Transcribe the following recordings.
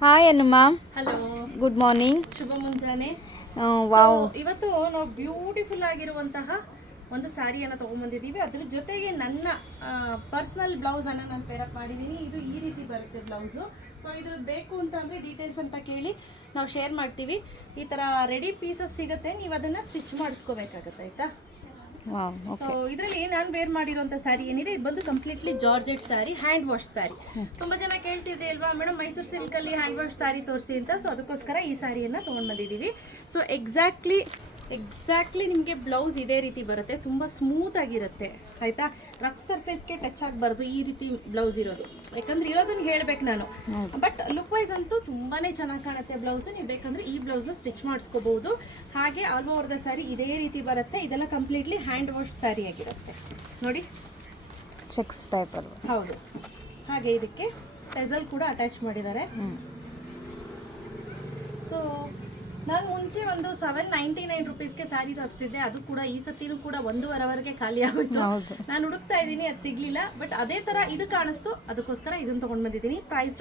Hi Anuma hello good morning ಶುಭ ಮುಂಜಾನೆ. Wow So, ಇವತ್ತು ನಾವು ಬ್ಯೂಟಿಫುಲ್ ಆಗಿರುವಂತಹ ಒಂದು ಸ್ಯಾರಿಯನ್ನು ತಗೊಂಡ್ಬಂದಿದ್ದೀವಿ. ಅದ್ರ ಜೊತೆಗೆ ನನ್ನ ಪರ್ಸನಲ್ ಬ್ಲೌಸ್ ಅನ್ನ ನಾನು ಪೇರಪ್ ಮಾಡಿದ್ದೀನಿ. ಇದು ಈ ರೀತಿ ಬರುತ್ತೆ ಬ್ಲೌಸು ಸೊ ಇದ್ರ ಬೇಕು ಅಂತ ಅಂದರೆ ಡೀಟೇಲ್ಸ್ ಅಂತ ಕೇಳಿ ನಾವು ಶೇರ್ ಮಾಡ್ತೀವಿ. ಈ ಥರ ರೆಡಿ ಪೀಸಸ್ ಸಿಗುತ್ತೆ. ನೀವು ಅದನ್ನು ಸ್ಟಿಚ್ ಮಾಡಿಸ್ಕೋಬೇಕಾಗತ್ತೆ ಆಯಿತಾ? ಸೊ ಇದರಲ್ಲಿ ನಾನು ವೇರ್ ಮಾಡಿರುವಂತ ಸ್ಯಾರಿ ಏನಿದೆ ಇದು ಬಂದು completely georgette sari hand wash sari ತುಂಬಾ ಜನ ಕೇಳ್ತಿದ್ರಿ ಅಲ್ವಾ ಮೇಡಮ್ ಮೈಸೂರು ಸಿಲ್ಕ್ ಅಲ್ಲಿ ಹ್ಯಾಂಡ್ ವಾಶ್ ಸ್ಯಾರಿ ತೋರಿಸಿ ಅಂತ? ಸೊ ಅದಕ್ಕೋಸ್ಕರ ಈ ಸ್ಯಾರಿಯನ್ನ ತಗೊಂಡ್ ಬಂದಿದ್ದೀವಿ. ಸೊ ಎಕ್ಸಾಕ್ಟ್ಲಿ ಎಕ್ಸಾಕ್ಟ್ಲಿ ನಿಮಗೆ ಬ್ಲೌಸ್ ಇದೇ ರೀತಿ ಬರುತ್ತೆ ತುಂಬ ಸ್ಮೂತ್ ಆಗಿರುತ್ತೆ ಆಯ್ತಾ? ರಫ್ ಸರ್ಫೇಸ್ಗೆ ಟಚ್ ಆಗಬಾರ್ದು ಈ ರೀತಿ ಬ್ಲೌಸ್ ಇರೋದು. ಯಾಕಂದ್ರೆ ಇರೋದನ್ನ ಹೇಳ್ಬೇಕು ನಾನು. ಬಟ್ ಲುಕ್ ವೈಸ್ ಅಂತೂ ತುಂಬಾ ಚೆನ್ನಾಗಿ ಕಾಣುತ್ತೆ ಬ್ಲೌಸ್ ನೀವು ಬೇಕಂದ್ರೆ ಈ ಬ್ಲೌಸ್ನ ಸ್ಟಿಚ್ ಮಾಡಿಸ್ಕೋಬಹುದು. ಹಾಗೆ ಆಲ್ ಓವರ್ ದ ಸ್ಯಾರಿ ಇದೇ ರೀತಿ ಬರುತ್ತೆ ಇದೆಲ್ಲ ಕಂಪ್ಲೀಟ್ಲಿ ಹ್ಯಾಂಡ್ ವಾಶ್ ಸ್ಯಾರಿ ಆಗಿರುತ್ತೆ. ನೋಡಿ. ಚೆಕ್ಸ್ ಟೈಪ್ ಅದು ಹೌದು. ಹಾಗೆ ಇದಕ್ಕೆ ಟೆಸಲ್ ಕೂಡ ಅಟ್ಯಾಚ್ ಮಾಡಿದ್ದಾರೆ. ಸೊ ನಾನು ಮುಂಚೆ ಒಂದು ಸೆವೆನ್ ನೈಂಟಿ ನೈನ್ ರುಪೀಸ್ಗೆ ಸ್ಯಾರಿ ತರಿಸಿದ್ದೆ. ಅದು ಕೂಡ ಈ ಸತಿನೂ ಕೂಡ ಒಂದೂವರೆವರೆಗೆ ಖಾಲಿ ಆಗೋಯ್ತು. ನಾನು ಹುಡುಕ್ತಾ ಇದ್ದೀನಿ ಅದು ಸಿಗ್ಲಿಲ್ಲ. ಬಟ್ ಅದೇ ತರ ಇದು ಕಾಣಿಸ್ತು. ಅದಕ್ಕೋಸ್ಕರ ಇದನ್ನ ತಗೊಂಡ್ ಬಂದಿದ್ದೀನಿ. Price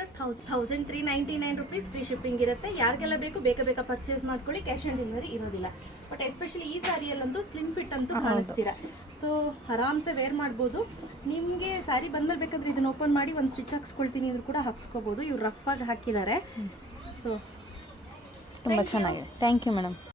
thousand three ninety nine rupees free shipping ಇರುತ್ತೆ. ಯಾರಿಗೆಲ್ಲ ಬೇಕು ಬೇಗ ಬೇಗ ಪರ್ಚೇಸ್ ಮಾಡ್ಕೊಳ್ಳಿ. ಕ್ಯಾಶ್ ಆನ್ ಡೆಲಿವರಿ ಇರೋದಿಲ್ಲ. ಬಟ್ ಎಸ್ಪೆಷಲಿ ಈ ಸ್ಯಾರಿಯಲ್ಲಂತೂ ಸ್ಲಿಮ್ ಫಿಟ್ ಅಂತೂ ಕಾಣಿಸ್ತೀರಾ. ಸೊ ಆರಾಮ್ಸೆ ವೇರ್ ಮಾಡ್ಬೋದು. ನಿಮಗೆ ಸ್ಯಾರಿ ಬಂದ್ಮೇಲೆ ಬೇಕಾದ್ರೆ ಇದನ್ನ ಓಪನ್ ಮಾಡಿ ಒಂದು ಸ್ಟಿಚ್ ಹಾಕ್ಸ್ಕೊಳ್ತೀನಿ ಅಂದ್ರೂ ಕೂಡ ಹಾಕ್ಸ್ಕೋಬೋದು. ಇವ್ರು ರಫ್ ಆಗಿ ಹಾಕಿದ್ದಾರೆ. ಸೊ ತುಂಬ ಚೆನ್ನಾಗಿದೆ. Thank you madam